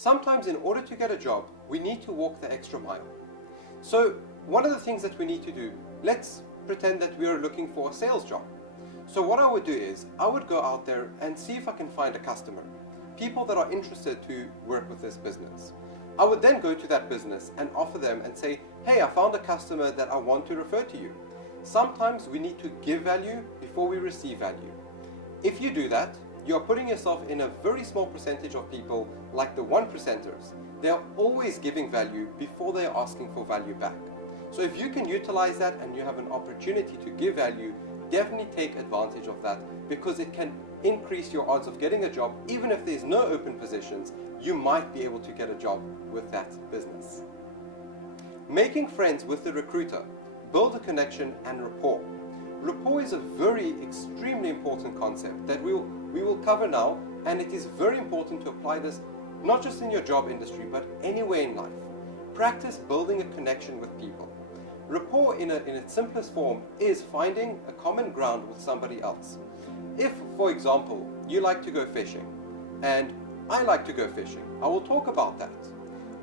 Sometimes in order to get a job, we need to walk the extra mile. So one of the things that we need to do, let's pretend that we are looking for a sales job. So what I would do is, I would go out there and see if I can find a customer, people that are interested to work with this business. I would then go to that business and offer them and say, hey, I found a customer that I want to refer to you. Sometimes we need to give value before we receive value. If you do that, you are putting yourself in a very small percentage of people like the 1%ers. They are always giving value before they are asking for value back. So if you can utilize that and you have an opportunity to give value, definitely take advantage of that, because it can increase your odds of getting a job. Even if there's no open positions, you might be able to get a job with that business. Making friends with the recruiter. Build a connection and rapport. Rapport is a very extremely important concept that we will cover now, and it is very important to apply this not just in your job industry but anywhere in life. Practice building a connection with people. Rapport in its simplest form is finding a common ground with somebody else. If, for example, you like to go fishing and I like to go fishing, I will talk about that.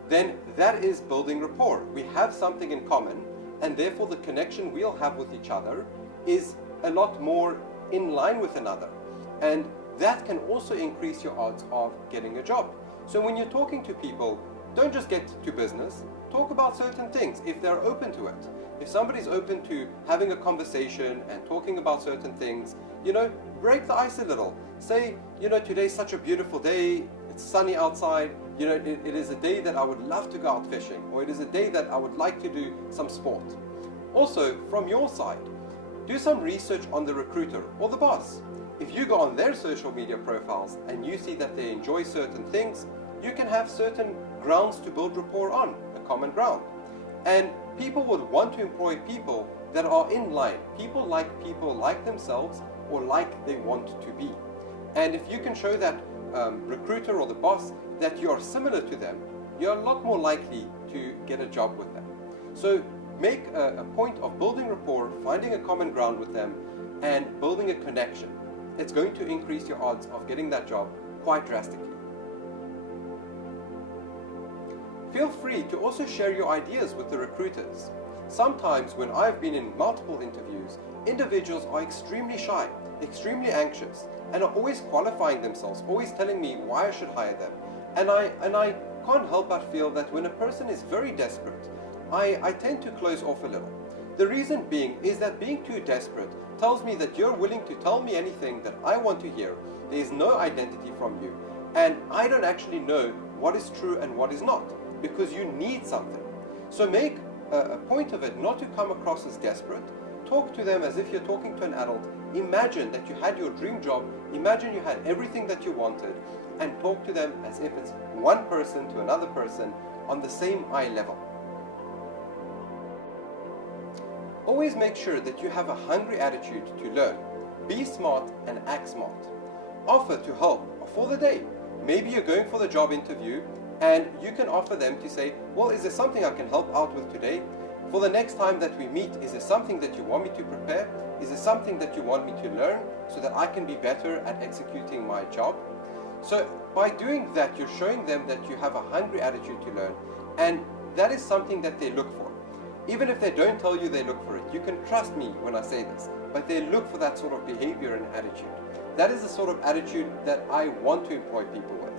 Then that is building rapport. We have something in common, and therefore the connection we'll have with each other is a lot more in line with another. And that can also increase your odds of getting a job. So when you're talking to people, don't just get to business, talk about certain things if they're open to it. If somebody's open to having a conversation and talking about certain things, break the ice a little. Say, today's such a beautiful day, it's sunny outside, it is a day that I would love to go out fishing, or it is a day that I would like to do some sport. Also, from your side, do some research on the recruiter or the boss. If you go on their social media profiles and you see that they enjoy certain things, you can have certain grounds to build rapport on, a common ground. And people would want to employ people that are in line. People like themselves or like they want to be. And if you can show that recruiter or the boss that you are similar to them, you're a lot more likely to get a job with them. So make a point of building rapport, finding a common ground with them, and building a connection. It's going to increase your odds of getting that job quite drastically. Feel free to also share your ideas with the recruiters. Sometimes when I've been in multiple interviews, individuals are extremely shy, extremely anxious, and are always qualifying themselves, always telling me why I should hire them. And I can't help but feel that when a person is very desperate, I tend to close off a little. The reason being is that being too desperate tells me that you're willing to tell me anything that I want to hear. There is no identity from you, and I don't actually know what is true and what is not, because you need something. So make a point of it not to come across as desperate. Talk to them as if you're talking to an adult. Imagine that you had your dream job. Imagine you had everything that you wanted, and talk to them as if it's one person to another person on the same eye level. Always make sure that you have a hungry attitude to learn. Be smart and act smart. Offer to help for the day. Maybe you're going for the job interview and you can offer them to say, well, is there something I can help out with today? For the next time that we meet, is there something that you want me to prepare? Is there something that you want me to learn so that I can be better at executing my job? So by doing that, you're showing them that you have a hungry attitude to learn, and that is something that they look for. Even if they don't tell you they look for it, you can trust me when I say this, but they look for that sort of behavior and attitude. That is the sort of attitude that I want to employ people with,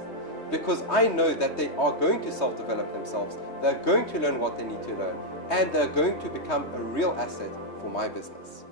because I know that they are going to self-develop themselves, they're going to learn what they need to learn, and they're going to become a real asset for my business.